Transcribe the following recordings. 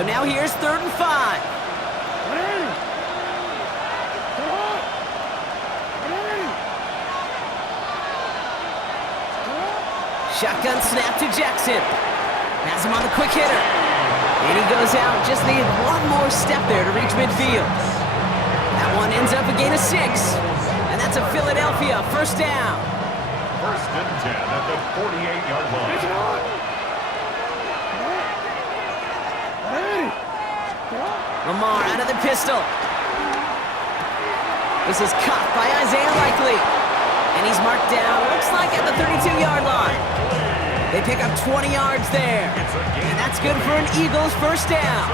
So now here's 3rd and 5. Shotgun snap to Jackson. Has him on the quick hitter. And he goes out. Just needed one more step there to reach midfield. That one ends up a gain of 6. And that's a Philadelphia first down. 1st and 10 at the 48-yard line. Lamar out of the pistol. This is caught by Isaiah Likely. And he's marked down, looks like at the 32-yard line. They pick up 20 yards there. And that's good for an Eagles first down.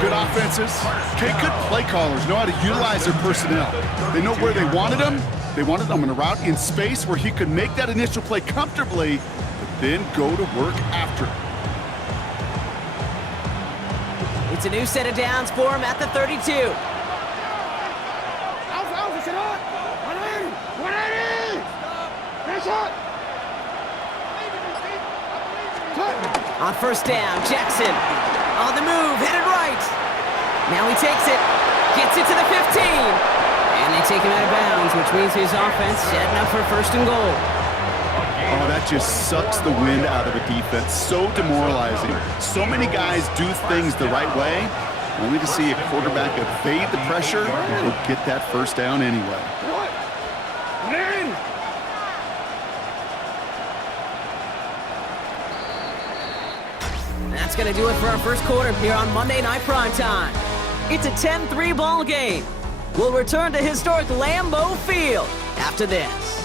Good offenses. Okay, good play callers know how to utilize their personnel. They know where they wanted them. They wanted them in a route in space where he could make that initial play comfortably, but then go to work after. It's a new set of downs for him at the 32. On first down, Jackson on the move, headed right. Now he takes it, gets it to the 15. And they take him out of bounds, which means his offense setting up for 1st and goal. Oh, that just sucks the wind out of a defense. So demoralizing. So many guys do things the right way, only to see a quarterback evade the pressure and go get that first down anyway. That's going to do it for our first quarter here on Monday Night Primetime. It's a 10-3 ball game. We'll return to historic Lambeau Field after this.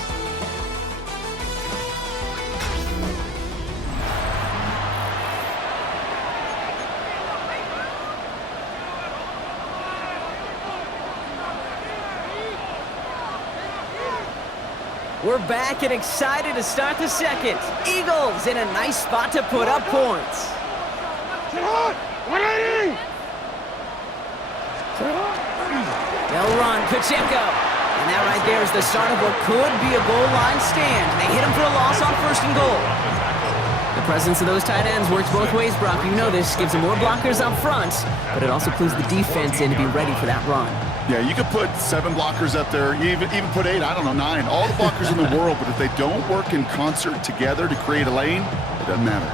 We're back and excited to start the second. Eagles in a nice spot to put up points. They'll run, Pacheco. And that right there is the start of what could be a goal line stand. They hit him for a loss on 1st and goal. The presence of those tight ends works both ways, Brock. You know this. Gives them more blockers up front, but it also clues the defense in to be ready for that run. Yeah, you could put 7 blockers up there, even put 8, I don't know, 9. All the blockers in the world, but if they don't work in concert together to create a lane, it doesn't matter.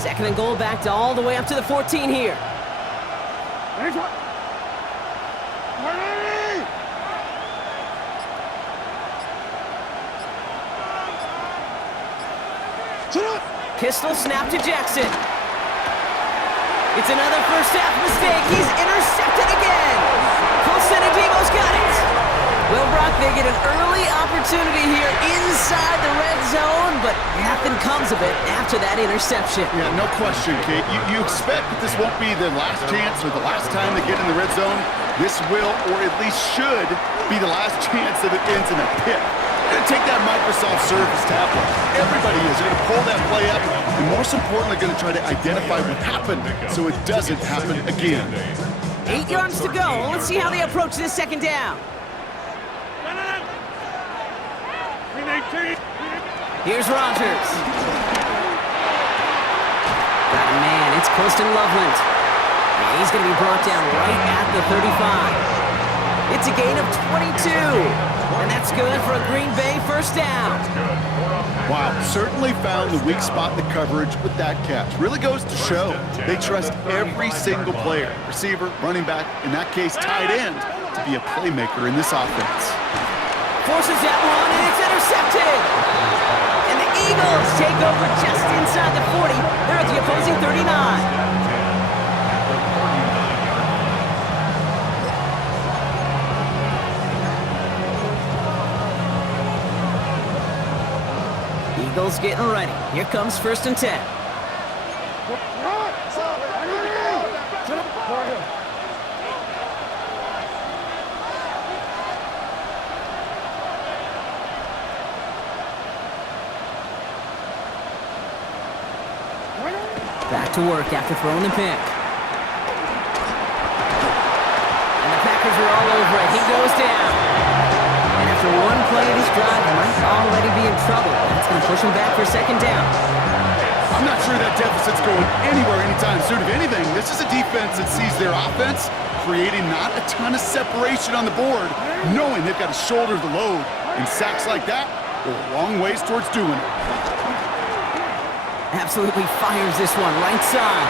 2nd and goal, back to all the way up to the 14 here. Pistol snap to Jackson. It's another first half mistake. He's intercepted again. Cole Senadimo's got it. Well, Brock, they get an early opportunity here inside the red zone, but nothing comes of it after that interception. Yeah, no question, Kate. You expect that this won't be the last chance or the last time they get in the red zone. This will, or at least should, be the last chance that it ends in a pick. They're going to take that Microsoft Surface tablet. Everybody is. They're going to pull that play up, and most importantly, going to try to identify what happened so it doesn't happen again. 8 yards to go. Let's see how they approach this 2nd down. Here's Rodgers. Got a man. It's Colston Loveland. And he's going to be brought down right at the 35. It's a gain of 22. And that's good for a Green Bay first down. Wow, certainly found the weak spot in the coverage with that catch. Really goes to show they trust every single player, receiver, running back, in that case tight end, to be a playmaker in this offense. Forces that one, and it's intercepted. And the Eagles take over just inside the 40. They're at the opposing 39. Eagles getting ready. Here comes 1st and 10. Back to work after throwing the pick. And the Packers are all over it. He goes down. And after one play of this drive, he might already be in trouble. That's going to push him back for 2nd down. I'm not sure that deficit's going anywhere anytime soon. If anything, this is a defense that sees their offense creating not a ton of separation on the board, knowing they've got to shoulder the load. And sacks like that go a long ways towards doing it. Absolutely fires this one right side.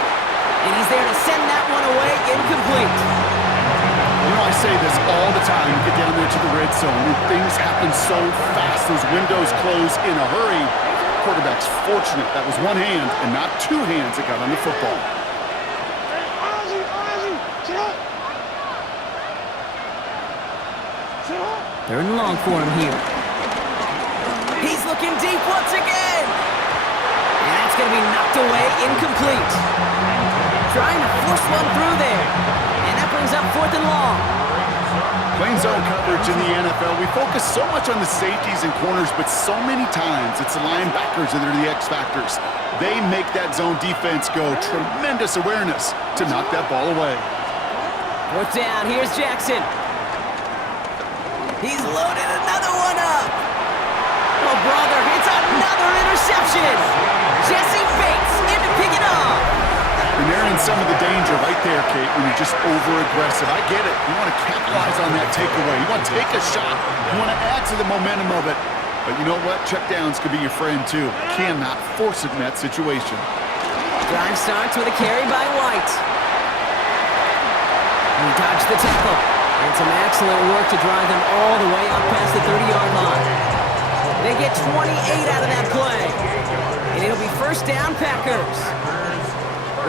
And he's there to send that one away, incomplete. You know, I say this all the time. You get down there to the red zone, and things happen so fast. Those windows close in a hurry. Quarterback's fortunate that was one hand and not two hands that got on the football. Third and long for him here. He's looking deep once again. And that's going to be knocked away, incomplete. Trying to force one through there. And that brings up 4th and long. Playing zone coverage in the NFL, we focus so much on the safeties and corners, but so many times it's the linebackers that are the X factors. They make that zone defense go. Tremendous awareness to knock that ball away. 4th down, here's Jackson. He's loaded another one up. Oh, brother, it's another interception. Jesse Bates in to pick it off. And they're in some of the danger right there, Kate, when you're just over-aggressive. I get it. You want to capitalize on that takeaway. You want to take a shot. You want to add to the momentum of it. But you know what? Checkdowns could be your friend, too. Cannot force it in that situation. Drive starts with a carry by White. He dodged the tackle. And some excellent work to drive them all the way up past the 30-yard line. They get 28 out of that play. And it'll be 1st down, Packers.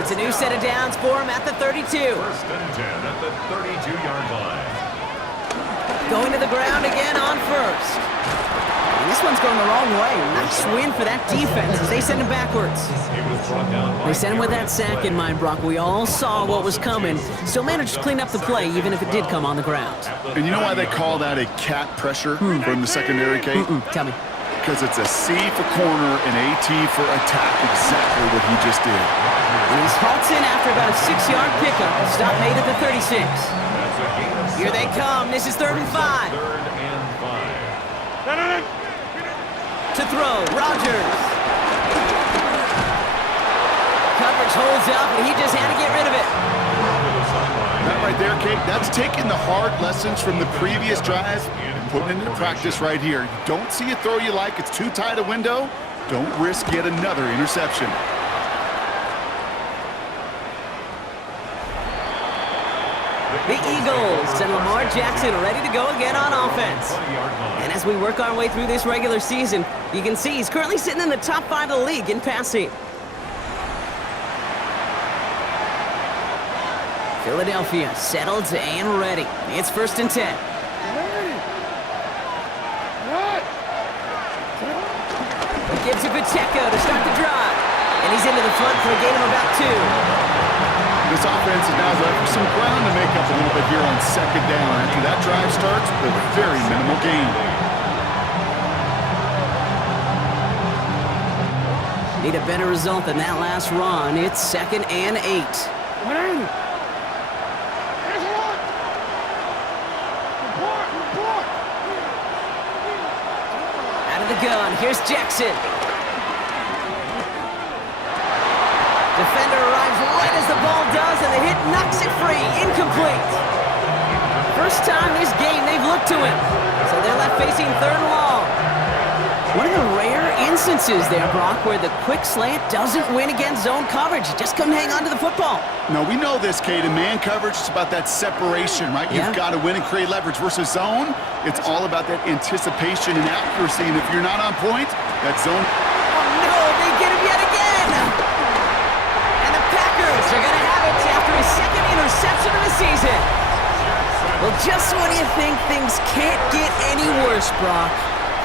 It's a new set of downs for him at the 32. 1st and 10 at the 32-yard line. Going to the ground again on 1st. And this one's going the wrong way. Nice win for that defense as they send him backwards. They sent him with that sack in mind, Brock. We all saw what was coming. Still managed to clean up the play, even if it did come on the ground. And you know why they call that a cat pressure from the secondary, Kate? Tell me. Because it's a C for corner and a T for attack. Exactly what he just did. And he halts in after about a 6-yard pickup. Stop made at the 36. Here they come. This is 3rd and 5. 3rd and 5. To throw, Rodgers. Coverage holds up, and he just had to get rid of it. That right there, Kate, that's taking the hard lessons from the previous drive and putting it into practice right here. You don't see a throw you like, it's too tight a window, don't risk yet another interception. The Eagles and Lamar Jackson ready to go again on offense. And as we work our way through this regular season, you can see he's currently sitting in the top 5 of the league in passing. Philadelphia settled and ready. It's 1st and 10. He gives it Pacheco to start the drive. And he's into the front for a gain of about 2. This offense is now left with some ground to make up a little bit here on 2nd down after that drive starts with a very minimal gain. Need a better result than that last run. It's 2nd and 8. Out of the gun, here's Jackson. Defender arrives right as the ball does, and the hit knocks it free. Incomplete. First time this game they've looked to him. So they're left facing 3rd and long. One of the rare instances there, Brock, where the quick slant doesn't win against zone coverage. You just couldn't hang on to the football. No, we know this, Kate. In man coverage, it's about that separation, right? Yeah. You've got to win and create leverage versus zone. It's all about that anticipation and accuracy. And if you're not on point, that zone... Oh, no, they get him yet again. And the Packers are going to have it after his 2nd interception of the season. Well, just when you think things can't get any worse, Brock,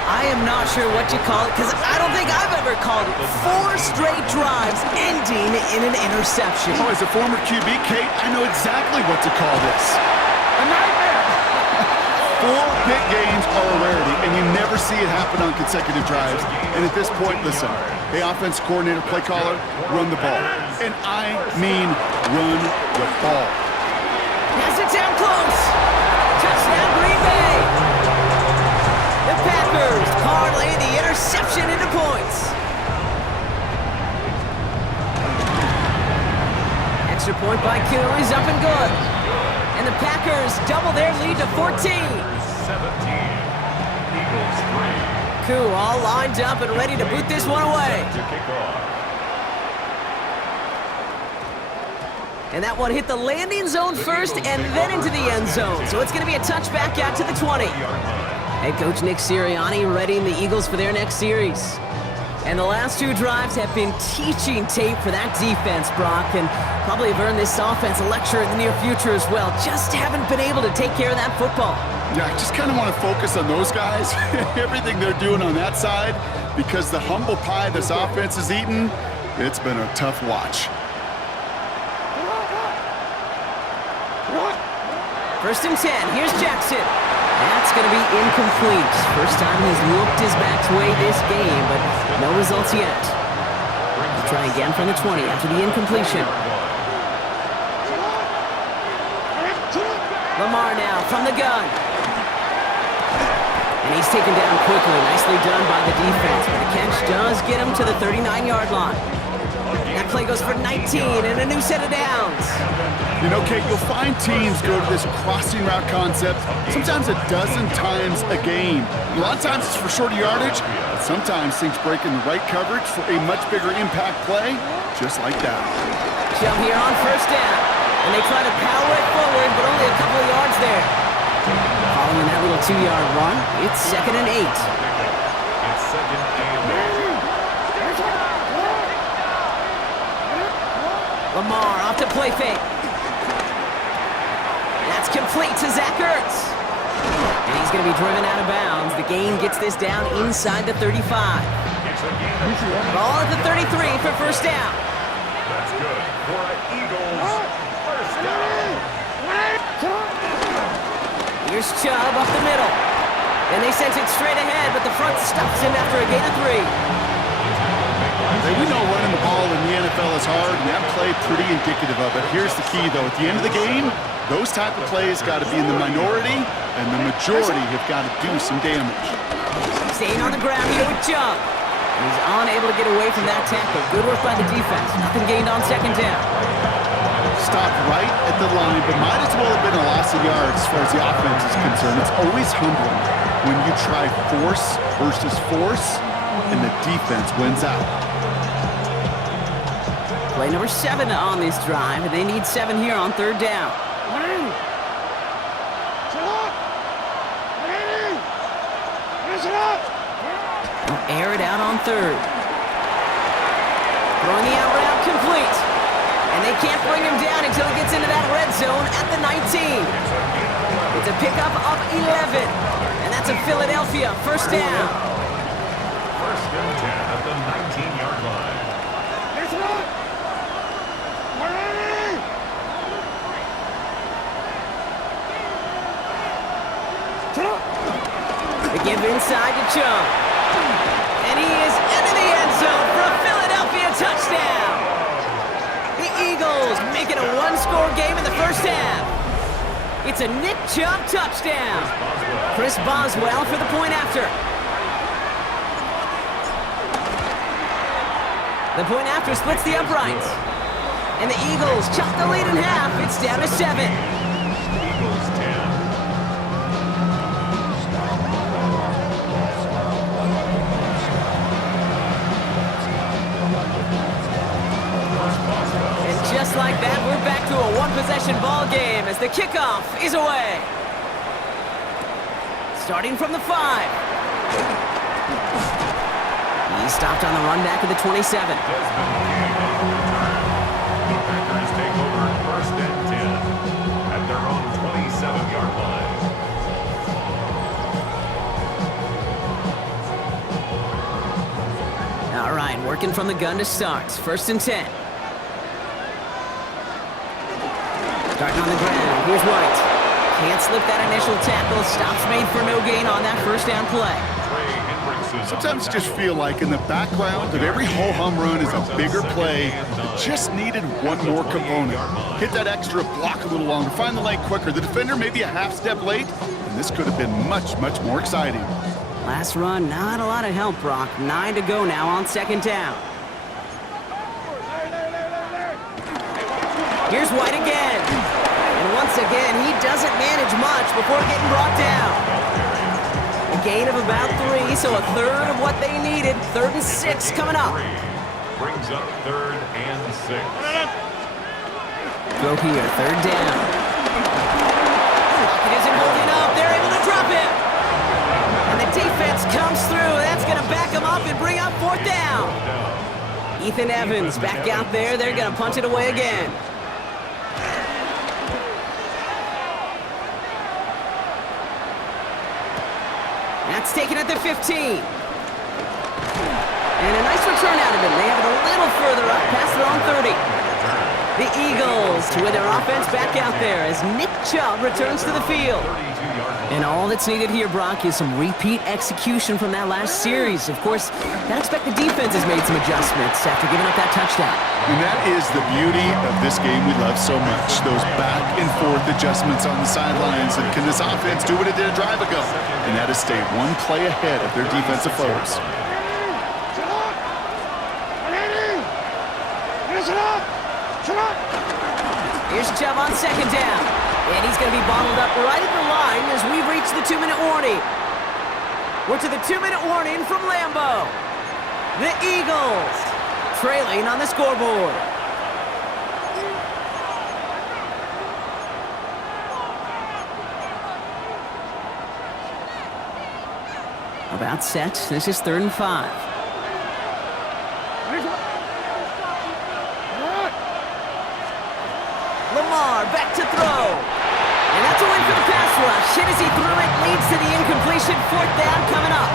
I am not sure what you call it, because I don't think I've ever called it 4 straight drives ending in an interception. Oh, as a former QB, Kate, I know exactly what to call this. A nightmare! 4 big games are a rarity, and you never see it happen on consecutive drives. And at this point, listen, hey, offense coordinator, play caller, run the ball. And I mean run the ball. Pass it down close. Touchdown, Green Bay. The Packers parlay the interception into points. extra point by Koo is up and good. And the Packers double their lead to 14. 17. Eagles 3. Koo all lined up and ready to boot this one away. To kick off. And that one hit the landing zone first and then into the end zone. So it's going to be a touchback out to the 20. Head coach Nick Sirianni readying the Eagles for their next series. And the last two drives have been teaching tape for that defense, Brock, and probably have earned this offense a lecture in the near future as well. Just haven't been able to take care of that football. Yeah, I just kind of want to focus on those guys, everything they're doing on that side, because the humble pie this offense is eating, it's been a tough watch. First and 10, here's Jackson. That's going to be incomplete. First time he's looked his back's way this game, but no results yet. We'll try again from the 20 after the incompletion. Lamar now from the gun. And he's taken down quickly. Nicely done by the defense, but the catch does get him to the 39-yard line. That play goes for 19 and a new set of downs. You know, Kate, you'll find teams go to this crossing route concept sometimes a dozen times a game. A lot of times it's for shorter yardage, but sometimes things break in the right coverage for a much bigger impact play, just like that. Shove here on first down. And they try to power it forward, but only a couple of yards there. Following that little 2-yard run, it's 2nd and 8. It's 2nd and 8. Lamar off to play fake. That's complete to Zach Ertz. And he's going to be driven out of bounds. The gain gets this down inside the 35. Ball at the 33 for first down. That's good for an Eagles first down. Here's Chubb up the middle. And they sent it straight ahead, but the front stops him after a gain of 3. We know running the ball in the NFL is hard, and that play pretty indicative of it. Here's the key, though. At the end of the game, those type of plays got to be in the minority, and the majority have got to do some damage. Staying on the ground here with Chubb. He's unable to get away from that tackle. Good work by the defense. Nothing gained on second down. Stopped right at the line, but might as well have been a loss of yards as far as the offense is concerned. It's always humbling when you try force versus force, and the defense wins out. Play number 7 on this drive, and they need 7 here on third down. They'll air it out on third. Throwing the out route complete. And they can't bring him down until he gets into that red zone at the 19. It's a pickup of 11. And that's a Philadelphia first down. First and 10 at the 19-yard line. They give inside to Chubb. And he is into the end zone for a Philadelphia touchdown. The Eagles make it a one-score game in the first half. It's a Nick Chubb touchdown. Chris Boswell for the point after. The point after splits the uprights. And the Eagles chop the lead in half. It's down to 7. Eagles 10. And just like that, we're back to a one-possession ball game as the kickoff is away. Starting from the 5. He stopped on the run back at the 27. Desmond King. The Packers take over first and 10 at their own 27-yard line. All right, working from the gun to start. First and 10. Starting on the ground, here's White. Can't slip that initial tackle. Stops made for no gain on that first down play. Sometimes you just feel like in the background of every ho-hum run is a bigger play that just needed one more component. Hit that extra block a little longer, find the lane quicker. The defender maybe a half step late, and this could have been much, much more exciting. Last run, not a lot of help, Brock. 9 to go now on second down. Here's White again. And once again, he doesn't manage much before getting brought down. A gain of about 3, so a third of what they needed. 3rd and 6 coming up. Brings up 3rd and 6. Throw here, 3rd down. Lockett isn't holding up. They're able to drop him. And the defense comes through. That's going to back him up and bring up 4th down. Ethan Evans back out there. They're going to punch it away again. That's taken at the 15. And a nice return out of him. They have it a little further up past their own 30. The Eagles with their offense back out there as Nick Chubb returns to the field. And all that's needed here, Brock, is some repeat execution from that last series. Of course, I expect the defense has made some adjustments after giving up that touchdown. And that is the beauty of this game we love so much. Those back and forth adjustments on the sidelines. And can this offense do what it did a drive ago? And that is stay one play ahead of their defensive foes. Here's Chubb on 2nd down. And he's going to be bottled up right at the line as we've reached the 2-minute warning. We're to the 2-minute warning from Lambeau. The Eagles trailing on the scoreboard. About set. This is 3rd and 5. Lamar back to throw. And that's a win for the pass rush. Hit as he threw it, leads to the incompletion. 4th down coming up.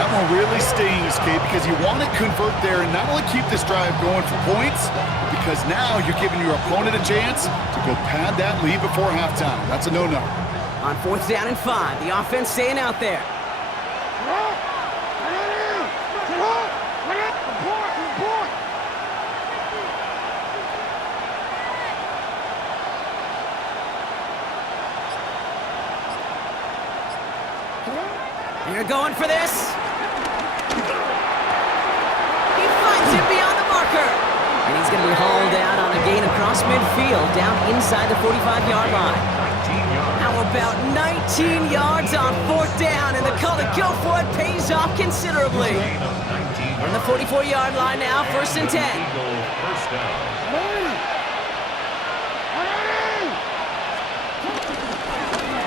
That one really stings, Kate, because you want to convert there and not only keep this drive going for points, because now you're giving your opponent a chance to go pad that lead before halftime. That's a no-no. On 4th down and 5, the offense staying out there. They're going for this. He finds him beyond the marker. And he's going to be hauled down on a gain across midfield, down inside the 45-yard line. How about 19 yards on 4th down, and the call to go for it pays off considerably. From the 44-yard line now, 1st and 10.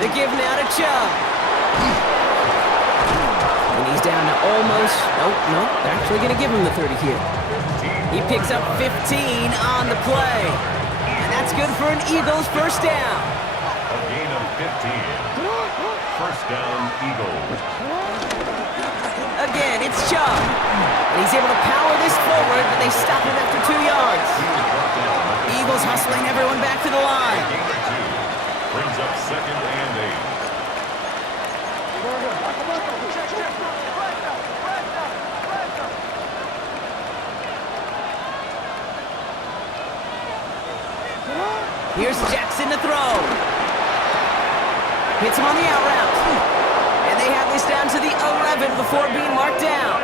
The give now to Chubb. And he's down to almost, no, they're actually going to give him the 30 here. He picks up 15 on the play. And that's good for an Eagles 1st down. A gain of 15. 1st down, Eagles. Again, it's Chubb. And he's able to power this forward, but they stop him after 2 yards. Eagles hustling everyone back to the line. Gain of 2. Brings up 2nd and 8. Here's Jackson to throw. Hits him on the out route. And they have this down to the 11 before being marked down.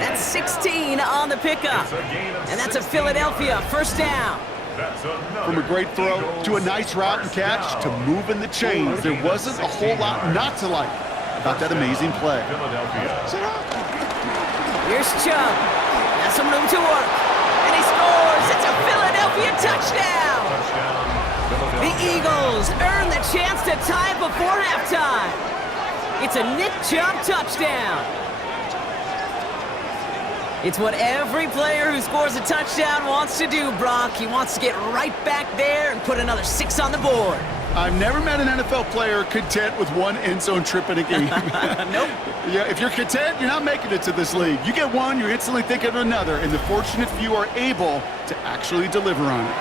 That's 16 on the pickup. And that's a Philadelphia 1st down. From a great throw to a nice route and catch to moving the chains, there wasn't a whole lot not to like about that amazing play. Here's Chubb. Has some room to work. And he scores. It's a Philadelphia touchdown. The Eagles earn the chance to tie it before halftime. It's a Nick Chubb touchdown. It's what every player who scores a touchdown wants to do, Brock. He wants to get right back there and put another 6 on the board. I've never met an NFL player content with one end zone trip in a game. Nope. Yeah, if you're content, you're not making it to this league. You get one, you're instantly thinking of another, and the fortunate few are able to actually deliver on it.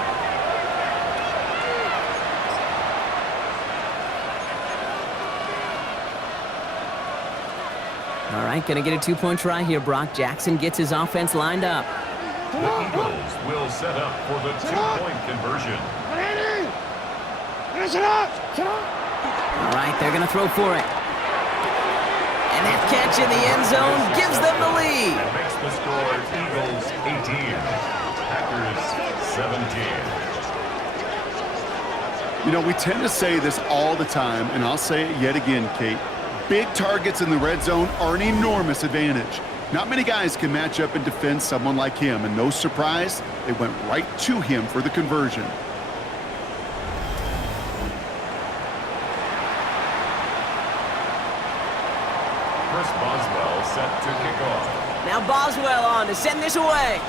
All right, gonna get a 2-point try here, Brock. Jackson gets his offense lined up. The Eagles will set up for the 2-point conversion. All right, they're gonna throw for it. And that catch in the end zone gives them the lead. That makes the score Eagles 18, Packers 17. You know, we tend to say this all the time, and I'll say it yet again, Kate. Big targets in the red zone are an enormous advantage. Not many guys can match up and defend someone like him, and no surprise, they went right to him for the conversion. Chris Boswell set to kick off. Now Boswell on to send this away.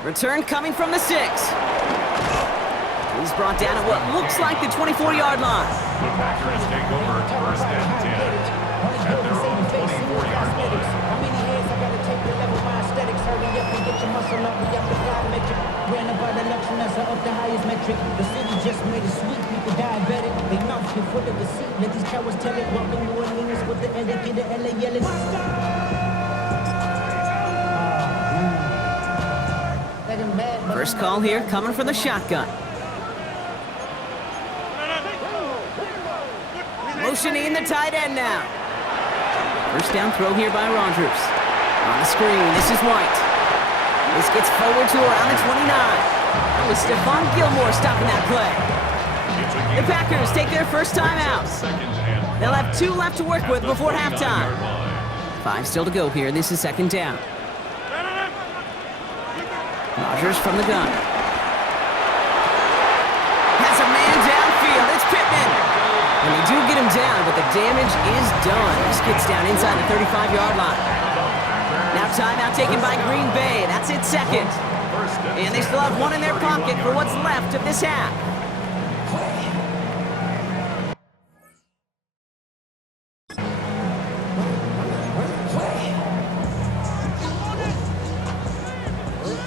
Return coming from the 6. He's brought down at what looks like the 24-yard line. The Packers take over first and 10 at their own 24-yard line. How many heads I gotta take to level my aesthetics? Hurry up and get your muscle up. We got the metric. Ran about the that's up the highest metric. The city just made it sweet. People diabetic. They mouth get full of deceit. Let these cowards tell it. Welcome to New Orleans with the etiquette. The LA yelling. First call here coming from the shotgun. Motioning the tight end now. First down throw here by Rodgers. On the screen, this is White. This gets forward to around the 29. That was Stephon Gilmore stopping that play. The Packers take their first time out. They'll have 2 left to work with before halftime. 5 still to go here. This is second down. Rodgers from the gun. Has a man downfield. It's Pittman. And they do get him down, but the damage is done. This gets down inside the 35-yard line. Now timeout taken by Green Bay. That's it second. And they still have 1 in their pocket for what's left of this half.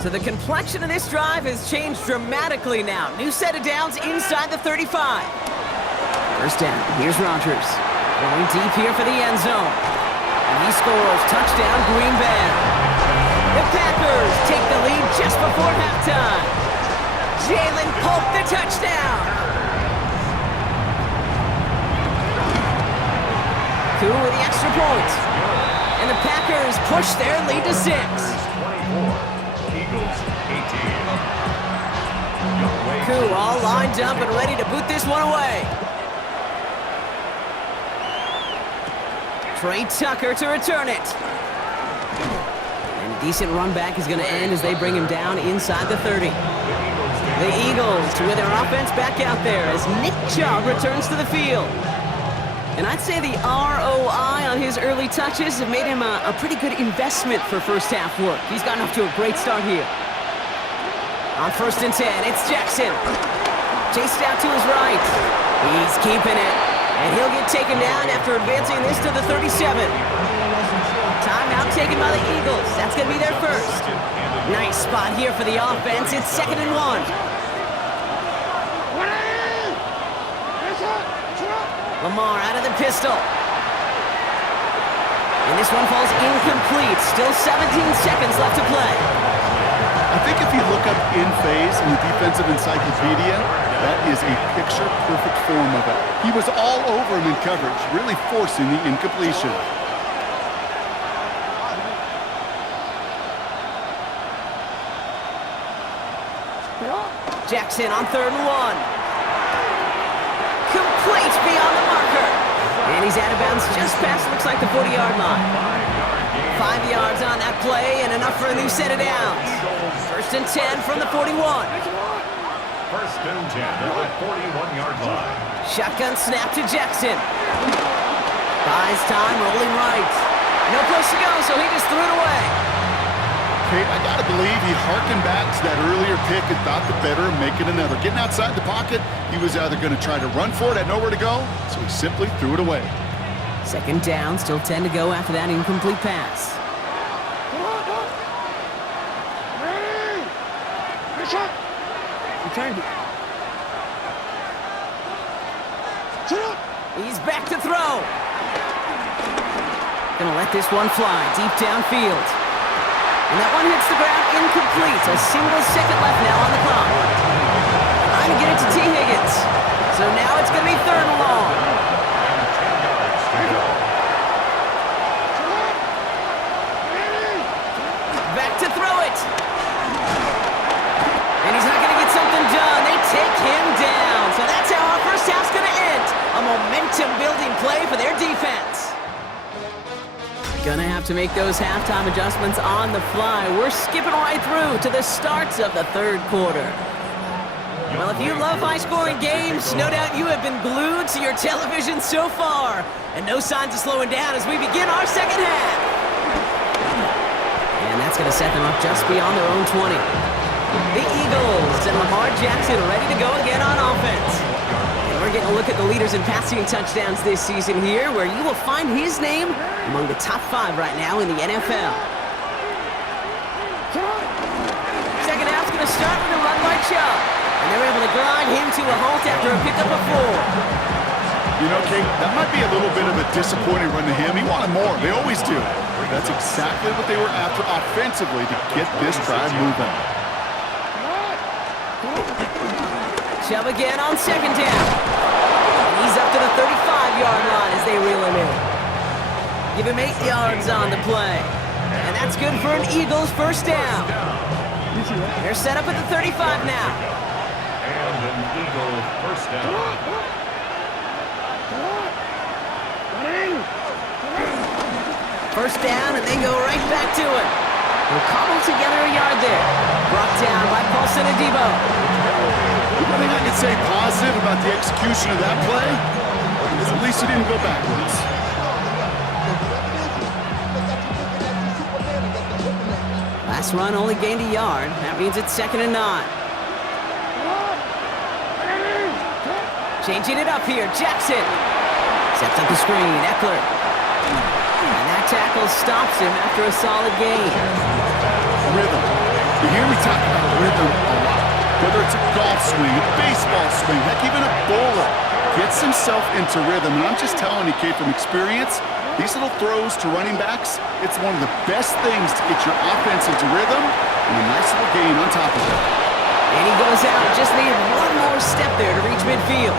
So the complexion of this drive has changed dramatically now. New set of downs inside the 35. First down, here's Rodgers. Going deep here for the end zone. And he scores. Touchdown, Green Bay. The Packers take the lead just before halftime. Jalen Polk, the touchdown. Koo with the extra point. And the Packers push their lead to 6. 24. Eagles 18. Koo all lined up and ready to boot this one away. Trey Tucker to return it. And a decent run back is going to end as they bring him down inside the 30. The Eagles with their offense back out there as Nick Chubb returns to the field. And I'd say the ROI on his early touches have made him a pretty good investment for first half work. He's gotten off to a great start here. On first and 10, it's Jackson. Chased out to his right. He's keeping it. And he'll get taken down after advancing this to the 37. Timeout taken by the Eagles. That's going to be their first. Nice spot here for the offense. It's 2nd and 1. Lamar out of the pistol. And this one falls incomplete. Still 17 seconds left to play. I think if you look up in phase in the defensive encyclopedia, that is a picture-perfect form of it. He was all over him in coverage, really forcing the incompletion. Jackson on 3rd and 1. Complete beyond the marker. And he's out of bounds just past, looks like the 40-yard line. 5 yards on that play and enough for a new set of downs. First and 10 from the 41. First and 10 at the 41-yard line. Shotgun snap to Jackson. Buys time, rolling right. No place to go, so he just threw it away. Kate, I gotta believe he harkened back to that earlier pick and thought the better of making another. Getting outside the pocket, he was either going to try to run for it, had nowhere to go, so he simply threw it away. Second down, still 10 to go after that incomplete pass. He's back to throw. Gonna let this one fly deep downfield. And that one hits the ground incomplete. A single second left now on the clock. Trying to get it to T. Higgins. So now it's gonna be 3rd and long. Back to throw it. Gonna have to make those halftime adjustments on the fly. We're skipping right through to the starts of the third quarter. Well, if you love high-scoring games, no doubt you have been glued to your television so far. And no signs of slowing down as we begin our second half. And that's going to set them up just beyond their own 20. The Eagles and Lamar Jackson ready to go again on offense. And we're getting a look at the leaders in passing touchdowns this season here, where you will find his name among the top 5 right now in the NFL. Second half's going to start with a run by Chubb. And they're able to grind him to a halt after a pickup of 4. You know, Kate, that might be a little bit of a disappointing run to him. He wanted more. They always do. That's exactly what they were after offensively to get this drive moving. Chubb again on second down. And he's up to the 35-yard line as they reel him in. Give him 8 yards on the play. And that's good for an Eagles first down. They're set up at the 35 now. And an Eagle first down. First down, and they go right back to it. They'll cobble together a yard there. Brought down by Paulson Adebo. One thing I can say positive about the execution of that play is at least he didn't go backwards. Last run only gained a yard. That means it's 2nd and 9. Changing it up here, Jackson. Sets up the screen, Eckler. And that tackle stops him after a solid gain. Rhythm. You hear me talk about rhythm a lot. Whether it's a golf swing, a baseball swing, heck, even a bowler gets himself into rhythm. And I'm just telling you, Kate, from experience, these little throws to running backs, it's one of the best things to get your offense into rhythm and a nice little gain on top of it. And he goes out, just needed one more step there to reach midfield.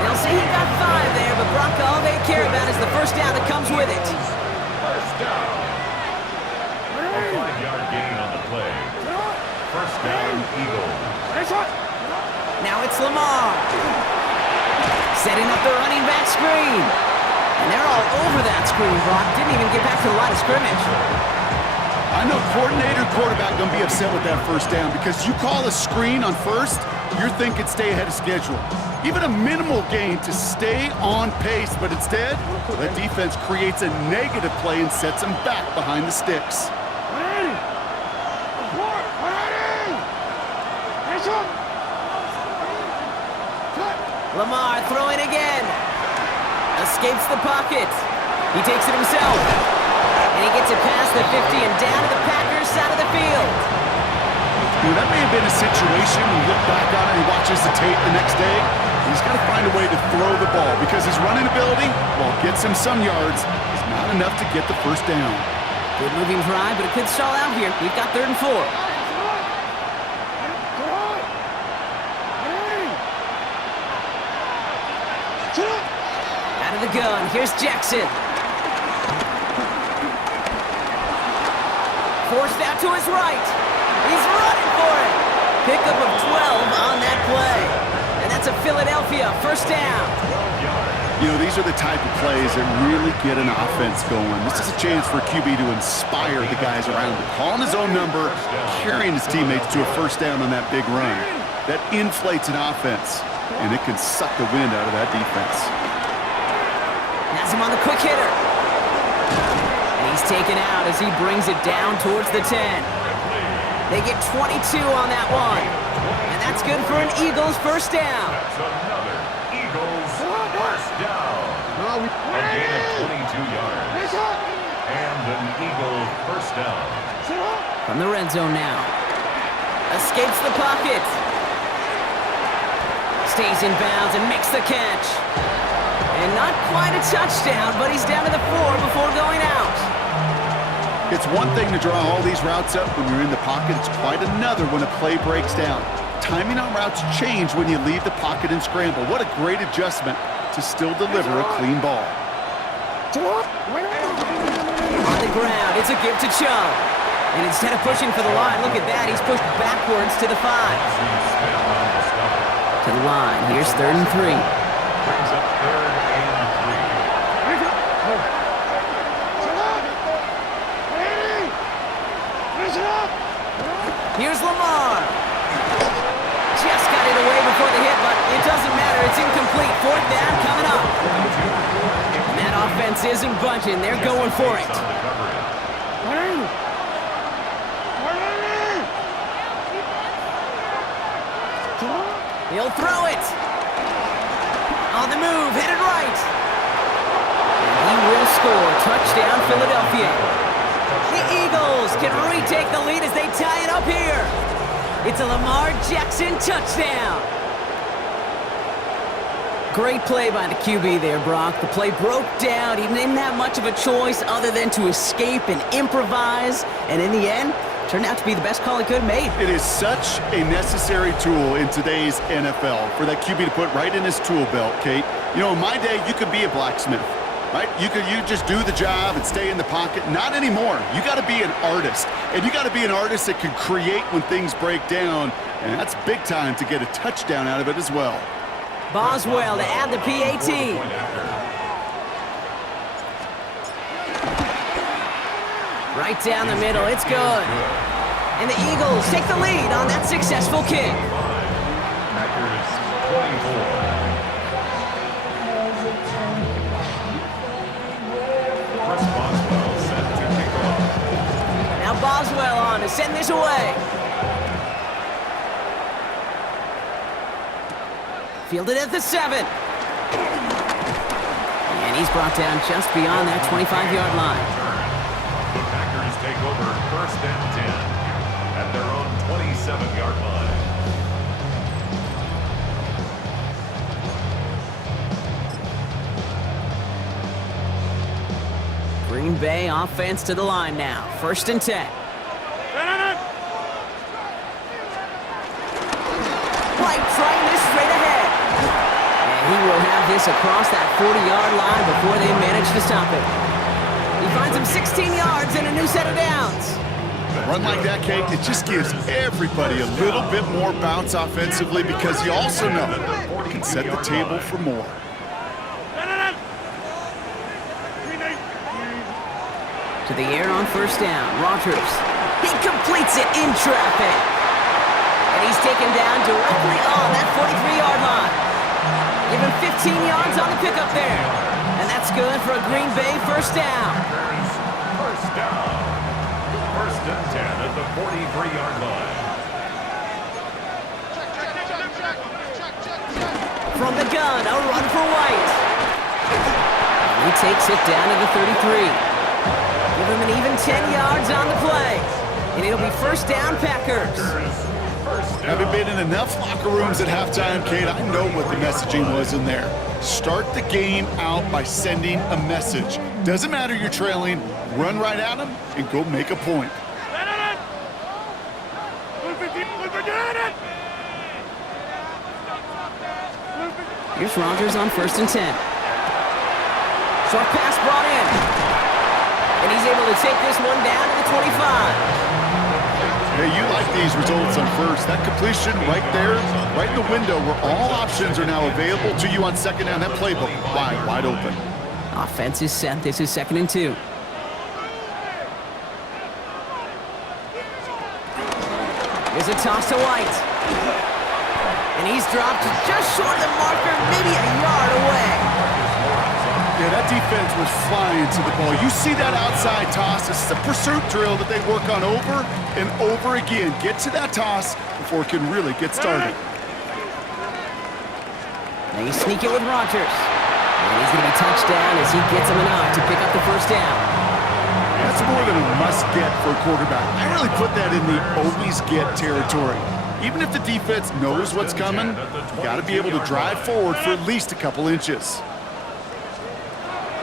They'll say he got 5 there, but Brock, all they care about is the first down that comes with it. First down. A 5-yard gain on the play. First down, Eagles. Now it's Lamar. Setting up the running back screen. And they're all over that screen, Brock. Didn't even get back to the line of scrimmage. I know coordinator, quarterback going to be upset with that first down because you call a screen on first, you're thinking stay ahead of schedule. Even a minimal gain to stay on pace, but instead, the defense creates a negative play and sets them back behind the sticks. Lamar throwing again. Escapes the pocket. He takes it himself. And he gets it past the 50 and down to the Packers side of the field. You know, that may have been a situation when you look back on it and he watches the tape the next day. He's got to find a way to throw the ball because his running ability, while it gets him some yards, is not enough to get the first down. Good moving drive, but it could stall out here. We've got 3rd and 4. Out of the gun, here's Jackson. Forced out to his right. He's running for it. Pickup of 12 on that play. And that's a Philadelphia first down. You know, these are the type of plays that really get an offense going. This is a chance for QB to inspire the guys around him. Calling his own number, carrying his teammates to a first down on that big run. That inflates an offense, and it can suck the wind out of that defense. Has him on the quick hitter. And he's taken out as he brings it down towards the 10. They get 22 on that one. And that's good for an Eagles first down. That's another Eagles first down. A gain of 22 yards. And an Eagle first down. From the red zone now. Escapes the pocket. Stays in bounds and makes the catch. And not quite a touchdown, but he's down to the 4 before going out. It's one thing to draw all these routes up when you're in the pocket. It's quite another when a play breaks down. Timing on routes change when you leave the pocket and scramble. What a great adjustment to still deliver a clean ball. On the ground, it's a give to Chubb. And instead of pushing for the line, look at that, he's pushed backwards to the 5. To the line, here's 3rd and 3. Brings up 3rd and 3. Here's Lamar. Just got it away before the hit, but it doesn't matter. It's incomplete. Fourth down coming up. And that offense isn't budging. They're going for it. He'll throw it. On the move, headed right. And he will score. Touchdown, Philadelphia. The Eagles can retake the lead as they tie it up here. It's a Lamar Jackson touchdown. Great play by the QB there, Brock. The play broke down. He didn't have much of a choice other than to escape and improvise. And in the end, turned out to be the best call he could have made. It is such a necessary tool in today's NFL for that QB to put right in his tool belt, Kate. You know, in my day, you could be a blacksmith, right? You just do the job and stay in the pocket. Not anymore. You got to be an artist, and you got to be an artist that can create when things break down, and that's big time to get a touchdown out of it as well. Boswell to add the PAT. Right down the middle, it's good. And the Eagles take the lead on that successful kick. Packers 24. Chris Boswell set to kick off. Now Boswell on to send this away. Fielded at the 7. And he's brought down just beyond that 25-yard line. The Packers take over first and 10 at their own 27-yard line. Green Bay offense to the line now. First and 10. White trying this straight ahead. And he will have this across that 40-yard line before they manage to stop it. He finds him 16 yards and a new set of downs. A run like that, Kate, it just gives everybody a little bit more bounce offensively because you also know it can set the table for more. To the air on first down. Rodgers. He completes it in traffic. And he's taken down directly on that 43-yard line. Give him 15 yards on the pickup there. And that's good for a Green Bay first down. First down. First and 10 at the 43-yard line. From the gun, a run for White. And he takes it down to the 33. Give him an even 10 yards on the play. And it'll be first down, Packers. Having been in enough locker rooms at halftime, Kate, I know what the messaging was in there. Start the game out by sending a message. Doesn't matter you're trailing, run right at them and go make a point. Here's Rodgers on first and 10. Short pass brought in. And he's able to take this one down to the 25. Hey, you like these results on first. That completion right there, right in the window where all options are now available to you on second down. That playbook wide open. Offense is set. This is second and 2. Here's a toss to White. And he's dropped just short of the marker, maybe a yard away. Yeah, that defense was flying to the ball. You see that outside toss. This is a pursuit drill that they work on over and over again. Get to that toss before it can really get started. Now you sneak it with Rodgers. And he's going to be touched down as he gets him enough to pick up the first down. That's more than a must-get for a quarterback. I really put that in the always-get territory. Even if the defense knows what's coming, you got to be able to drive forward for at least a couple inches.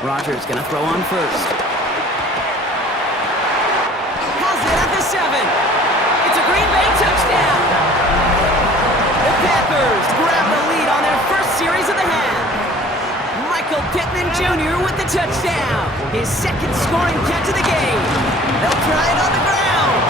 Rodgers going to throw on first. Has it at the 7. It's a Green Bay touchdown. The Packers grab the lead on their first series of the half. Michael Pittman Jr. with the touchdown. His second scoring catch of the game. They'll try it on the ground.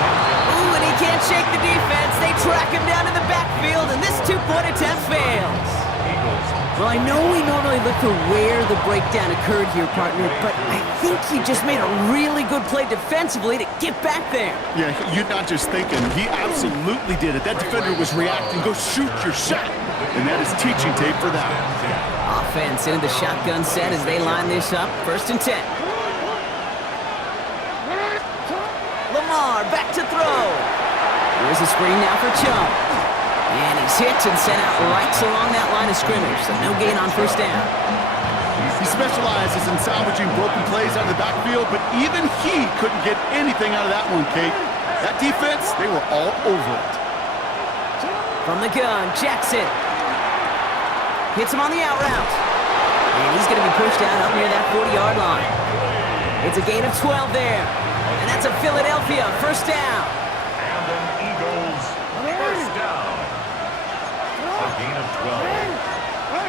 Ooh, and he can't shake the defense. They track him down to the backfield, and this two-point attempt fails. Eagles Well, I know we normally look for where the breakdown occurred here, partner, but I think he just made a really good play defensively to get back there. Yeah, you're not just thinking. He absolutely did it. That defender was reacting. Go shoot your shot. And that is teaching tape for that. Offense into the shotgun set as they line this up. 1st and 10. Lamar back to throw. Here's a screen now for Chubb. And he's hit and sent out right along that line of scrimmage, so no gain on 1st down. He specializes in salvaging broken plays out of the backfield, but even he couldn't get anything out of that one, Kate. That defense, they were all over it. From the gun, Jackson. Hits him on the out route. And he's going to be pushed down up near that 40-yard line. It's a gain of 12 there. And that's a Philadelphia 1st down. And an Eagles 1st down. A gain of 12.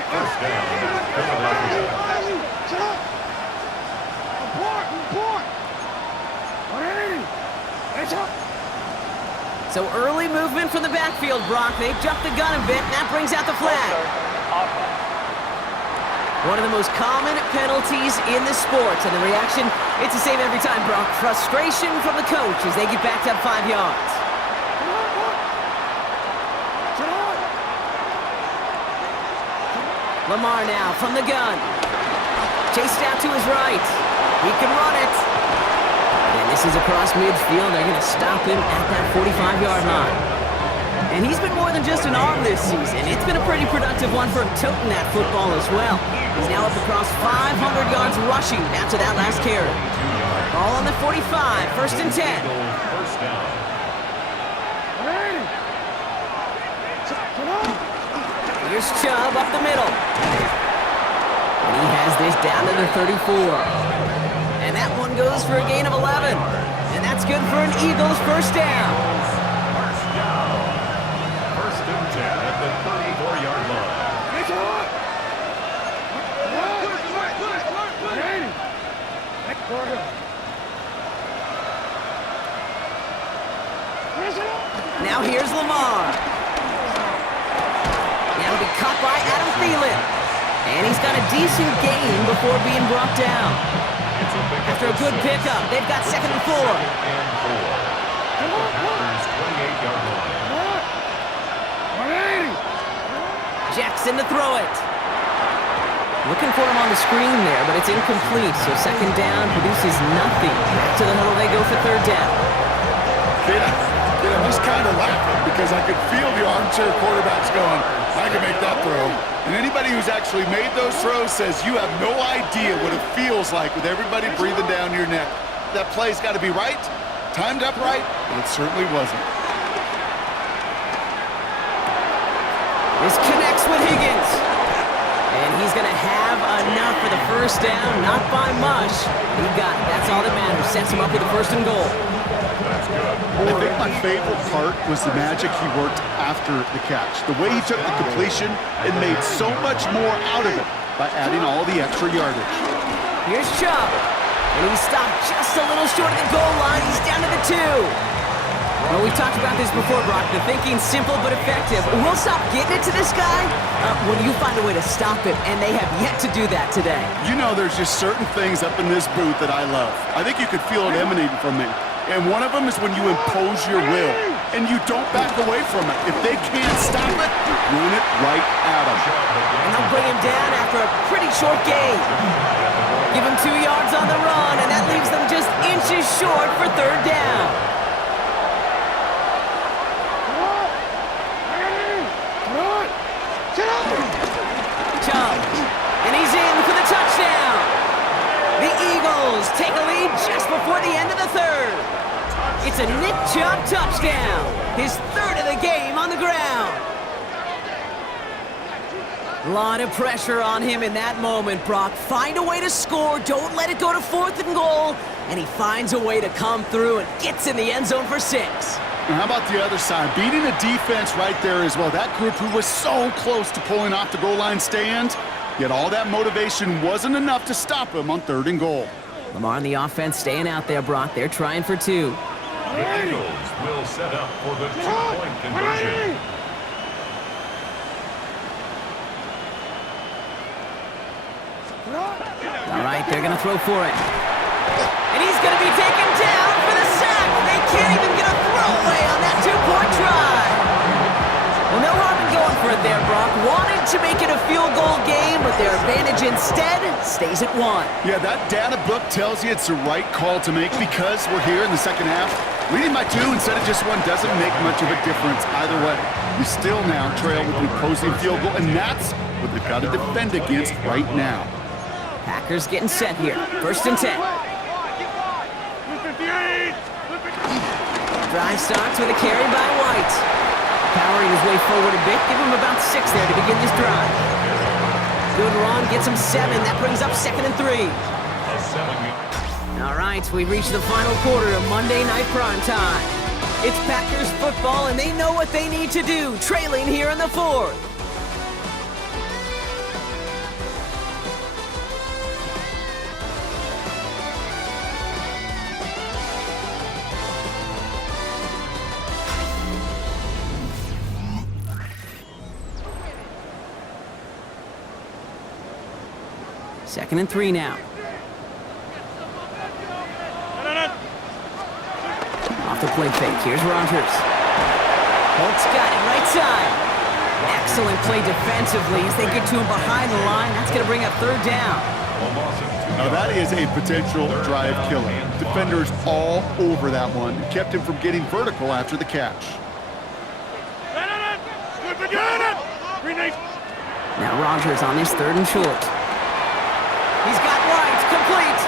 1st down, Philadelphia. So early movement from the backfield, Brock. They jumped the gun a bit, and that brings out the flag. One of the most common penalties in the sport, and the reaction, it's the same every time, Brock. Frustration from the coach as they get backed up 5 yards. Lamar now from the gun. Chased out to his right. He can run it. And this is across midfield. They're going to stop him at that 45-yard line. And he's been more than just an arm this season. It's been a pretty productive one for him toting that football as well. He's now up across 500 yards rushing after that last carry. Ball on the 45, 1st and 10. First down. Here's Chubb up the middle. And he has this down to the 34. And that one goes for a gain of 11. And that's good for an Eagles 1st down. First down. 1st and 10 at the 34-yard line. Now here's Lamar. Now to be caught by Adam Thielen. And he's got a decent gain before being brought down. After a good pickup, they've got 2nd and 4. And 4. At the Packers' 28-yard line. Jackson to throw it. Looking for him on the screen there, but it's incomplete. So 2nd down produces nothing. Back to the huddle they go for 3rd down. I'm just kind of laughing because I could feel the armchair quarterbacks going, I can make that throw. And anybody who's actually made those throws says you have no idea what it feels like with everybody breathing down your neck. That play's got to be right, timed up right, but it certainly wasn't. This connects with Higgins. And he's going to have enough for the 1st down, not by much. He got it. That's all that matters. Sets him up with a 1st and goal. I think my favorite part was the magic he worked after the catch. The way he took the completion and made so much more out of it by adding all the extra yardage. Here's Chubb. And he stopped just a little short of the goal line. He's down to the 2. Well, we've talked about this before, Brock. The thinking's simple but effective. We'll stop getting it to this guy when you find a way to stop him, and they have yet to do that today. You know, there's just certain things up in this booth that I love. I think you could feel it emanating from me. And one of them is when you impose your will, and you don't back away from it. If they can't stop it, run it right at them. And they'll bring him down after a pretty short gain. Give him 2 yards on the run, and that leaves them just inches short for 3rd down. Chubb, and he's in for the touchdown. The Eagles take a lead just before the end of the 3rd. It's a Nick Chubb touchdown, his 3rd of the game on the ground. A lot of pressure on him in that moment, Brock. Find a way to score, don't let it go to 4th and goal, and he finds a way to come through and gets in the end zone for 6. And how about the other side? Beating a defense right there as well. That group who was so close to pulling off the goal line stand, yet all that motivation wasn't enough to stop him on 3rd and goal. Lamar and the offense staying out there, Brock. They're trying for 2. The Eagles will set up for the 2-point conversion. All right, they're going to throw for it. And he's going to be taken down for the sack. They can't even get a throwaway on that two-point try. Well, no harm in going for it there, Brock. Wanted to make it a field goal game, but their advantage instead stays at 1. Yeah, that data book tells you it's the right call to make because we're here in the second half. Leading by 2 instead of just 1 doesn't make much of a difference either way. You still now trail with an opposing field goal, and that's what they've got to defend against right now. Packers getting set here. 1st and 10. Drive starts with a carry by White. Powering his way forward a bit. Give him about 6 there to begin this drive. Good run. Gets him 7. That brings up 2nd and 3. All right, we've reached the final quarter of Monday Night Prime Time. It's Packers football, and they know what they need to do, trailing here in the 4th. Second and 3 now. Off the play fake. Here's Rodgers. Holtz got it right side. Excellent play defensively as they get to him behind the line. That's going to bring up 3rd down. Now that is a potential drive killer. Defenders all over that one. Kept him from getting vertical after the catch. Now Rodgers on his 3rd and short. He's got White, complete.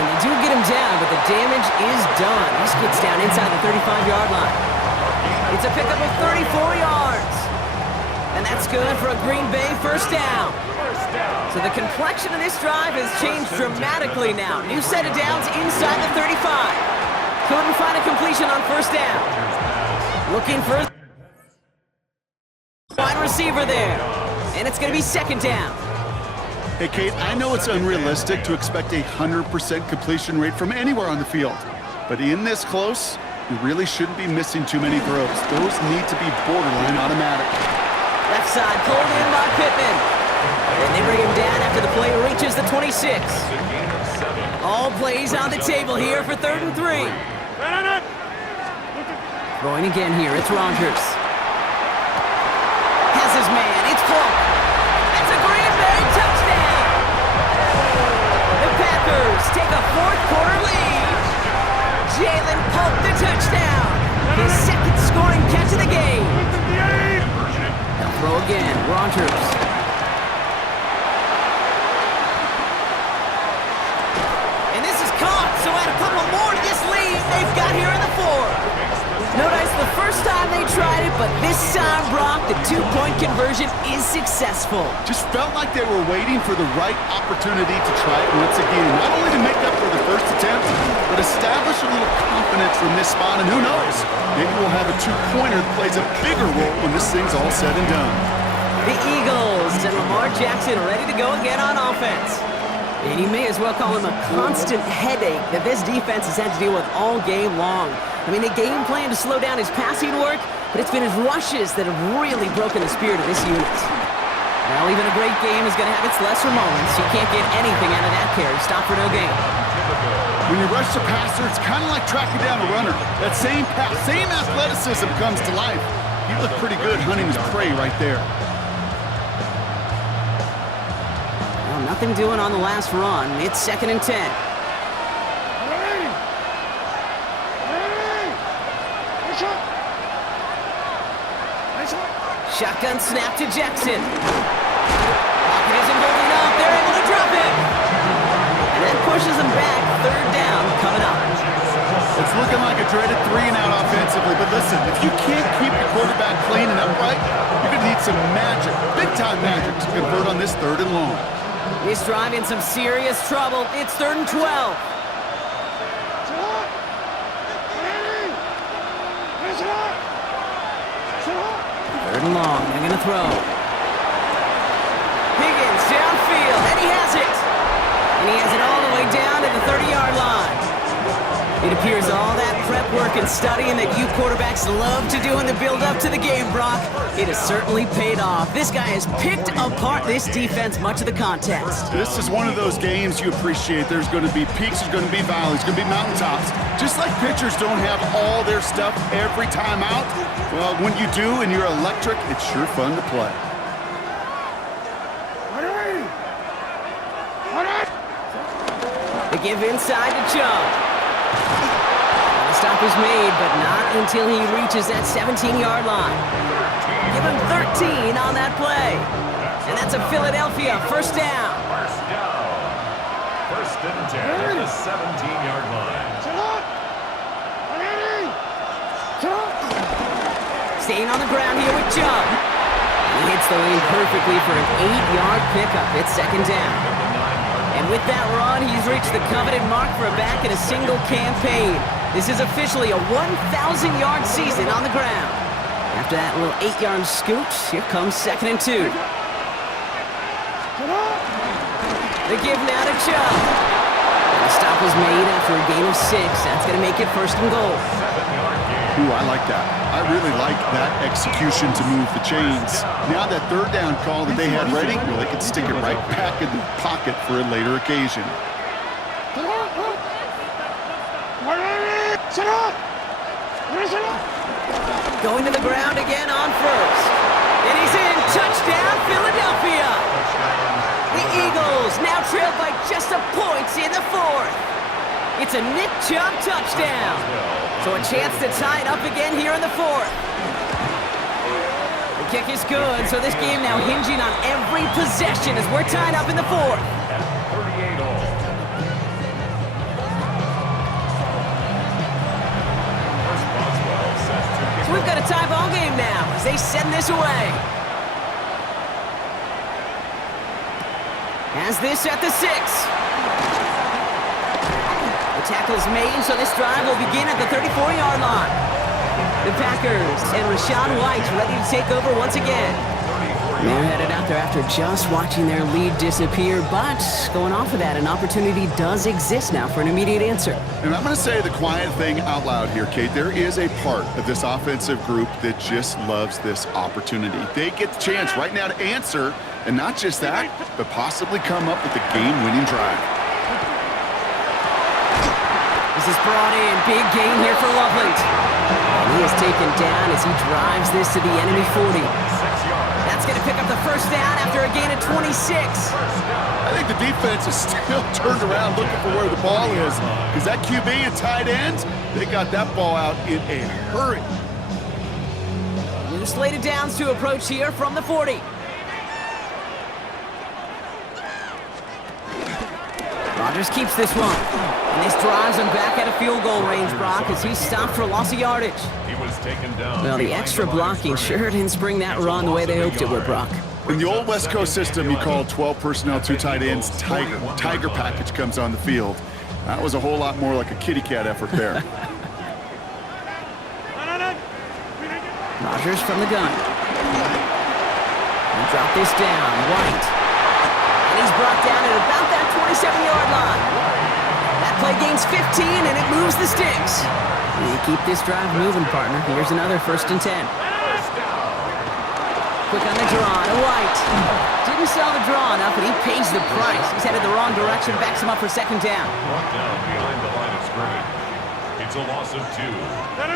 And they do get him down, but the damage is done. This gets down inside the 35-yard line. It's a pickup of 34 yards. And that's good for a Green Bay 1st down. So the complexion of this drive has changed dramatically now. New set of downs inside the 35. Couldn't find a completion on 1st down. Looking for a wide receiver there. And it's going to be 2nd down. Hey, Kate, I know it's unrealistic to expect a 100% completion rate from anywhere on the field. But in this close, you really shouldn't be missing too many throws. Those need to be borderline automatic. Left side pulled in by Pittman. And they bring him down after the play reaches the 26. All plays on the table here for 3rd and 3. Throwing again here, it's Rodgers. Has his man, it's Polk. That's a Green Bay touchdown! The Packers take a 4th quarter lead. Jalen Polk the touchdown. His 2nd scoring catch of the game. They'll throw again, Rodgers. And this is caught, so add a couple more to this lead they've got here in the 4th. No dice the first time they tried it, but this time, Brock, the 2-point conversion is successful. Just felt like they were waiting for the right opportunity to try it once again. Not only to make up for the first attempt, but establish a little confidence from this spot. And who knows, maybe we'll have a 2-pointer that plays a bigger role when this thing's all said and done. The Eagles and Lamar Jackson ready to go again on offense. And you may as well call him a constant headache that this defense has had to deal with all game long. I mean, they game plan to slow down his passing work, but it's been his rushes that have really broken the spirit of this unit. Well, even a great game is going to have its lesser moments. You can't get anything out of that carry. Stop for no gain. When you rush the passer, it's kind of like tracking down a runner. That same pass, same athleticism comes to life. He looked pretty good hunting his prey right there. Well, nothing doing on the last run. It's 2nd and 10. Shotgun snap to Jackson. Pocket isn't holding up. They're able to drop it. And that pushes them back. 3rd down coming up. It's looking like a dreaded 3-and-out offensively, but listen, if you can't keep the quarterback clean and upright, you're going to need some magic, big-time magic to convert on this 3rd and long. This drive in some serious trouble. It's 3rd and 12. Third and long, they're going to throw. Higgins downfield, and he has it. And he has it all the way down to the 30-yard line. It appears all that prep work and studying that you quarterbacks love to do in the build-up to the game, Brock, it has certainly paid off. This guy has picked apart this defense much of the contest. This is one of those games you appreciate. There's going to be peaks, there's going to be valleys, there's going to be mountaintops. Just like pitchers don't have all their stuff every time out, well, when you do and you're electric, it's sure fun to play. They give inside to Chubb. The stop is made, but not until he reaches that 17-yard line. Give him 13 on that play. And that's a Philadelphia first down. First down. First and 10 at the 17-yard line. Staying on the ground here with Chubb. He hits the lane perfectly for an 8-yard pickup. It's second down. And with that run, he's reached the coveted mark for a back in a single campaign. This is officially a 1,000-yard season on the ground. After that little 8-yard scoot, here comes second and 2. The give now to Chubb. The stop is made after a gain of 6. That's going to make it first and goal. Ooh, I like that. I really like that execution to move the chains. Now that third down call that they had ready, well, they could stick it right back in the pocket for a later occasion. Going to the ground again on first. And he's in. Touchdown, Philadelphia. The Eagles now trail by just a point in the fourth. It's a Nick Chubb touchdown. So a chance to tie it up again here in the fourth. The kick is good, so this game now hinging on every possession as we're tied up in the fourth. At 38 all. So we've got a tie ball game now as they send this away. Has this at the 6. The tackle's made, so this drive will begin at the 34-yard line. The Packers and Rachaad White ready to take over once again. They're headed out there after just watching their lead disappear, but going off of that, an opportunity does exist now for an immediate answer. And I'm going to say the quiet thing out loud here, Kate. There is a part of this offensive group that just loves this opportunity. They get the chance right now to answer, and not just that, but possibly come up with the game-winning drive. This is brought in. Big gain here for Loveland. And he is taken down as he drives this to the enemy 40. That's going to pick up the first down after a gain of 26. I think the defense is still turned around looking for where the ball is, because that QB and tight ends, they got that ball out in a hurry. New slated downs to approach here from the 40. Rodgers keeps this one. And this drives him back at a field goal range, Brock, as he's stopped for loss of yardage. He was taken down. Well, the extra blocking sure didn't spring that run the way they hoped it would, Brock. In the old West Coast system, you called 12 personnel, 2 tight ends, Tiger. Tiger package comes on the field. That was a whole lot more like a kitty cat effort there. Rodgers from the gun. And drop this down. White. And he's brought down at about that 27-yard line. That play gains 15, and it moves the sticks. You keep this drive moving, partner. Here's another first and 10. Quick on the draw to White. Didn't sell the draw enough, but he pays the price. He's headed the wrong direction, backs him up for second down. Brought down behind the line of scrimmage. It's a loss of 2.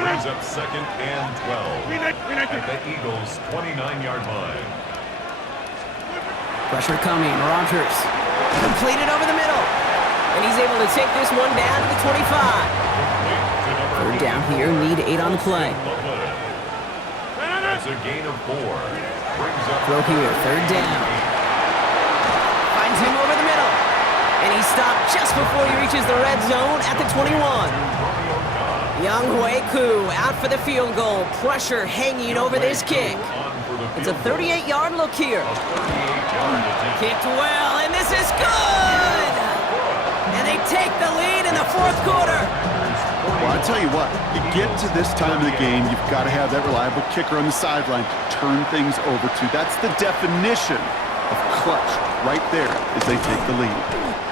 Brings up second and 12 at the Eagles' 29-yard line. Pressure coming. Rodgers completed over the middle. And he's able to take this one down to the 25. Third down here, need 8 on the play. That's a gain of 4. Brings up Throw here, third down. Finds him over the middle. And he stopped just before he reaches the red zone at the 21. Young Hui Koo out for the field goal. Pressure hanging over this kick. It's a 38-yard look here. Kicked well, and this is good! And they take the lead in the fourth quarter. Well, I tell you what, you get to this time of the game, you've got to have that reliable kicker on the sideline to turn things over to. That's the definition of clutch right there as they take the lead.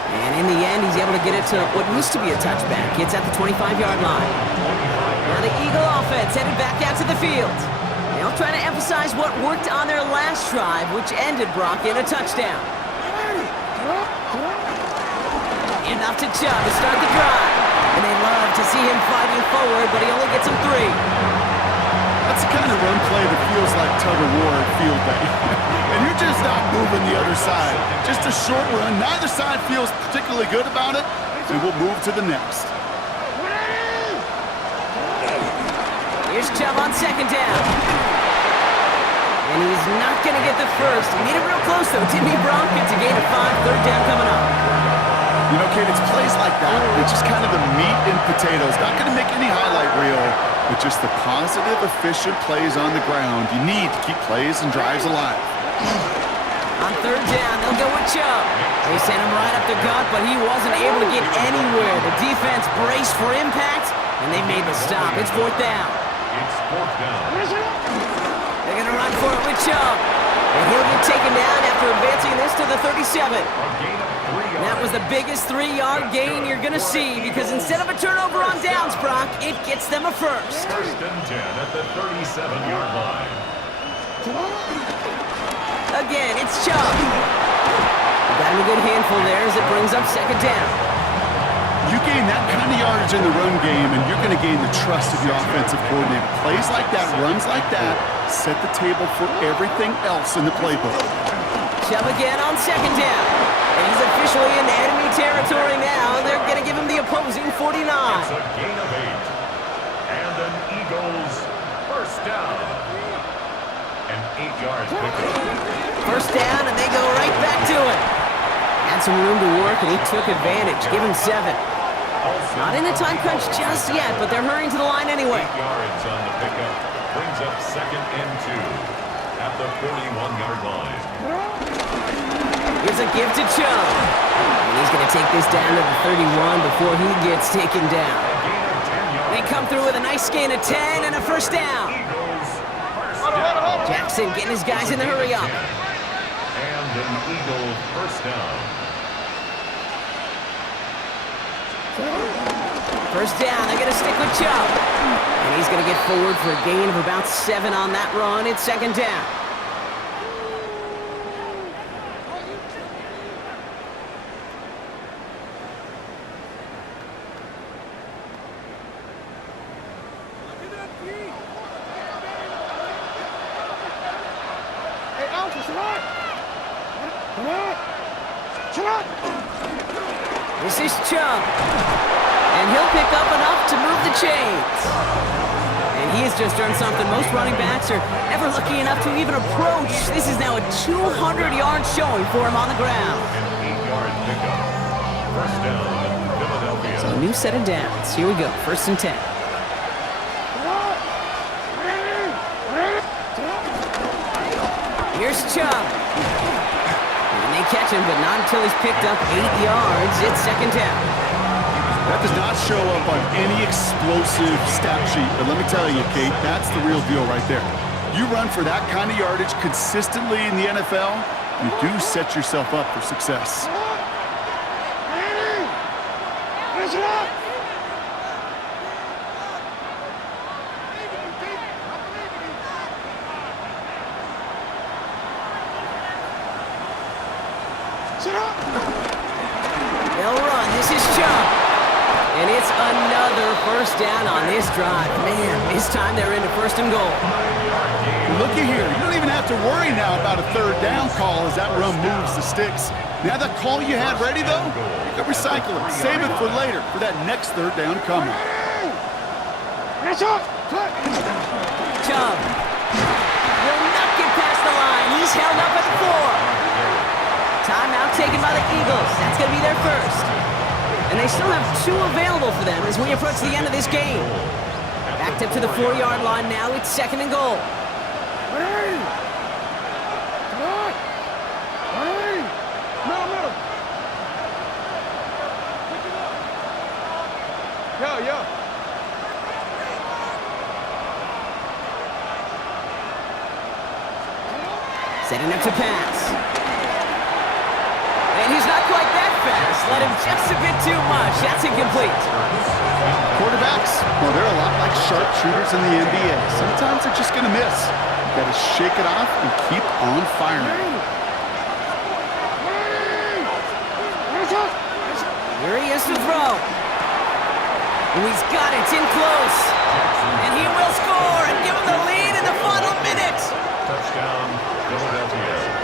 And in the end, he's able to get it to what used to be a touchback. It's at the 25-yard line. Now the Eagle offense headed back out to the field. They'll try to emphasize what worked on their last drive, which ended, Brock, in a touchdown. Enough to Chubb to start the drive. And they love to see him fighting forward, but he only gets him 3. That's the kind of run play that feels like tug of war at field day. And you're just not moving the other side. Just a short run. Neither side feels particularly good about it, and we'll move to the next. Here's Chubb on second down. And he's not going to get the first. He made it real close, though, didn't he, Brock? It's a gain of 5, third down coming up. You know, Kate, it's plays like that. It's just kind of the meat and potatoes. Not going to make any highlight reel, but just the positive, efficient plays on the ground. You need to keep plays and drives alive. On third down, they'll go with Chubb. They sent him right up the gut, but he wasn't able to get anywhere. The defense braced for impact, and they made the stop. It's fourth down. It's fourth down. They're going to run for it with Chubb. And he'll get taken down after advancing this to the 37. A gain of 3 yards. That was the biggest 3-yard gain you're going to see, because instead of a turnover on downs, Brock, it gets them a first. First and 10 at the 37-yard line. Again, it's Chubb. Got him a good handful there as it brings up second down. You gain that kind of yardage in the run game, and you're going to gain the trust of your offensive coordinator. Plays like that, runs like that, set the table for everything else in the playbook. Chubb again on second down. And he's officially in enemy territory now. They're going to give him the opposing 49. It's a gain of 8. And an Eagles first down. And 8 yards pickup. First down, and they go right back to it. Had some room to work, and he took advantage. Give him 7. Not in a time crunch just yet, but they're hurrying to the line anyway. 8 yards on the pickup. Brings up second and 2 at the 41-yard line. Here's a give to Chubb. And he's going to take this down to the 31 before he gets taken down. Gain of 10 yards. They come through with a nice gain of 10 and a first down. Eagles first down. Jackson getting his guys in the hurry up. And an Eagle first down. First down, they're going to stick with Chubb. And he's going to get forward for a gain of about 7 on that run. It's second down. This is Chubb. And he'll pick up enough to move the chains. And he has just earned something most running backs are ever lucky enough to even approach. This is now a 200-yard showing for him on the ground. An 8-yard pickup. First down in Philadelphia. So a new set of downs. Here we go, first and 10. Here's Chubb. And they catch him, but not until he's picked up 8 yards. It's second down. That does not show up on any explosive stat sheet, but let me tell you, Kate, that's the real deal right there. You run for that kind of yardage consistently in the NFL, you do set yourself up for success. They'll run. This is Chubb. And it's another first down on this drive. Man, this time they're into first and goal. Looky here. You don't even have to worry now about a third down call as that run moves the sticks. Now that call you had ready, though, you can recycle it. Save it for later for that next third down coming. Chubb will not get past the line. He's held up at the 4. Timeout taken by the Eagles. That's going to be their first. And they still have 2 available for them as we approach the end of this game. Backed up to the 4-yard line now. It's second and goal. Setting up to pass. And he's not quite that fast. Let him just a bit too much. That's incomplete. Quarterbacks, well, they're a lot like sharpshooters in the NBA. Sometimes they're just going to miss. You got to shake it off and keep on firing. Here he is to throw. And he's got it in close. And he will score and give him the lead in the final minute. Touchdown, Philadelphia.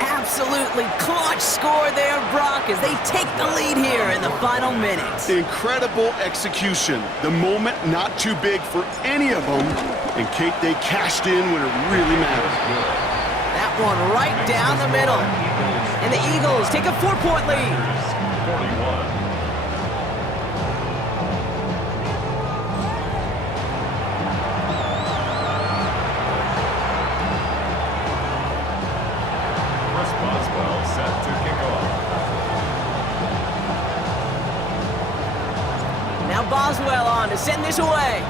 Absolutely clutch score there, Brock, as they take the lead here in the final minute. Incredible execution. The moment not too big for any of them. And Kate, they cashed in when it really mattered. That one right down the middle. And the Eagles take a 4-point lead. 41. Boswell set to kick off. Now Boswell on to send this away.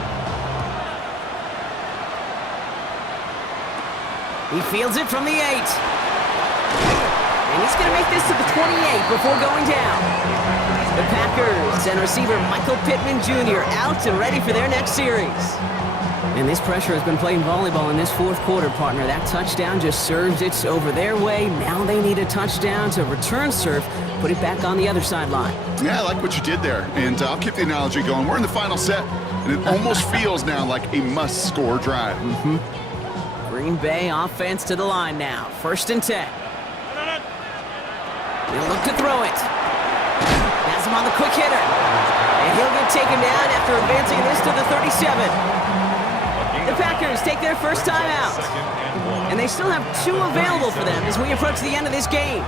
He fields it from the 8. And he's going to make this to the 28 before going down. The Packers and receiver Michael Pittman Jr. out and ready for their next series. And this pressure has been playing volleyball in this fourth quarter, partner. That touchdown just served it over their way. Now they need a touchdown to return serve, put it back on the other sideline. Yeah, I like what you did there. And I'll keep the analogy going. We're in the final set, and it almost feels now like a must-score drive. Green Bay offense to the line now. 1st and 10. He'll look to throw it. Has him on the quick hitter. And he'll get taken down after advancing this to the 37. The Packers take their first timeout. And they still have 2 available for them as we approach the end of this game.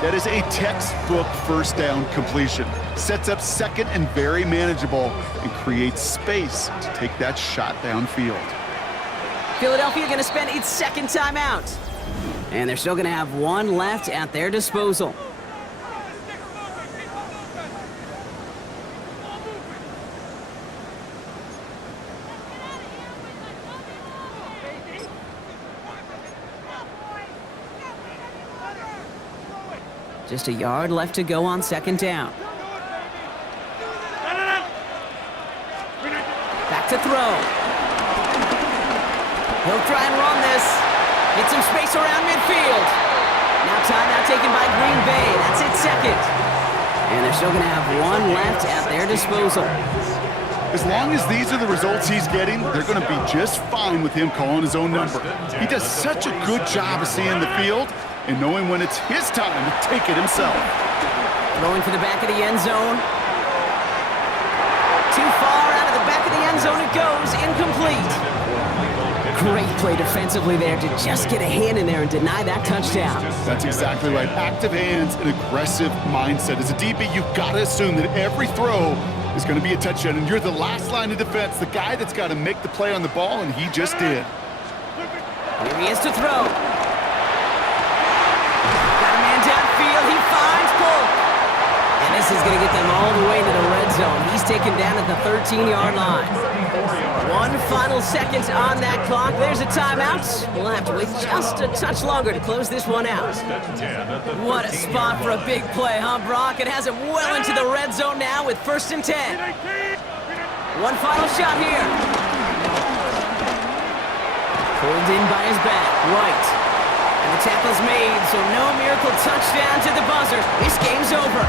That is a textbook first down completion. Sets up second and very manageable and creates space to take that shot downfield. Philadelphia going to spend its second timeout. And they're still going to have 1 left at their disposal. Just a yard left to go on 2nd down. Back to throw. He'll try and run this. Get some space around midfield. Now timeout taken by Green Bay. That's it, 2nd. And they're still going to have 1 left at their disposal. As long as these are the results he's getting, they're going to be just fine with him calling his own number. He does such a good job of seeing the field and knowing when it's his time to take it himself. Throwing for the back of the end zone. Too far out of the back of the end zone it goes. Incomplete. Great play defensively there to just get a hand in there and deny that touchdown. That's exactly right. Active hands and aggressive mindset. As a DB, you've got to assume that every throw is going to be a touchdown, and you're the last line of defense, the guy that's got to make the play on the ball, and he just did. Here he is to throw. Got a man downfield. He finds Polk. And this is going to get them all the way into the red zone. He's taken down at the 13-yard line. 1 final second on that clock. There's a timeout. We'll have to wait just a touch longer to close this one out. What a spot for a big play, huh, Brock? It has him well into the red zone now with 1st and 10. 1 final shot here. Pulled in by his back, right. And the tackle's made, so no miracle touchdown to the buzzer. This game's over.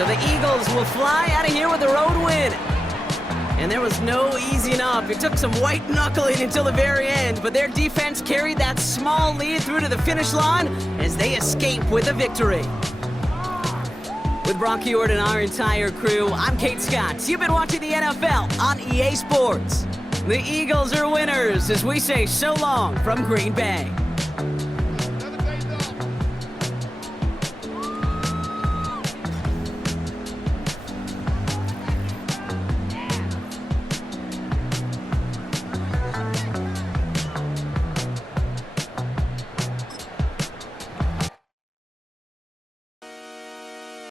So the Eagles will fly out of here with a road win. And there was no easing up. It took some white knuckling until the very end, but their defense carried that small lead through to the finish line as they escape with a victory. With Brock Huard and our entire crew, I'm Kate Scott. You've been watching the NFL on EA Sports. The Eagles are winners as we say so long from Green Bay.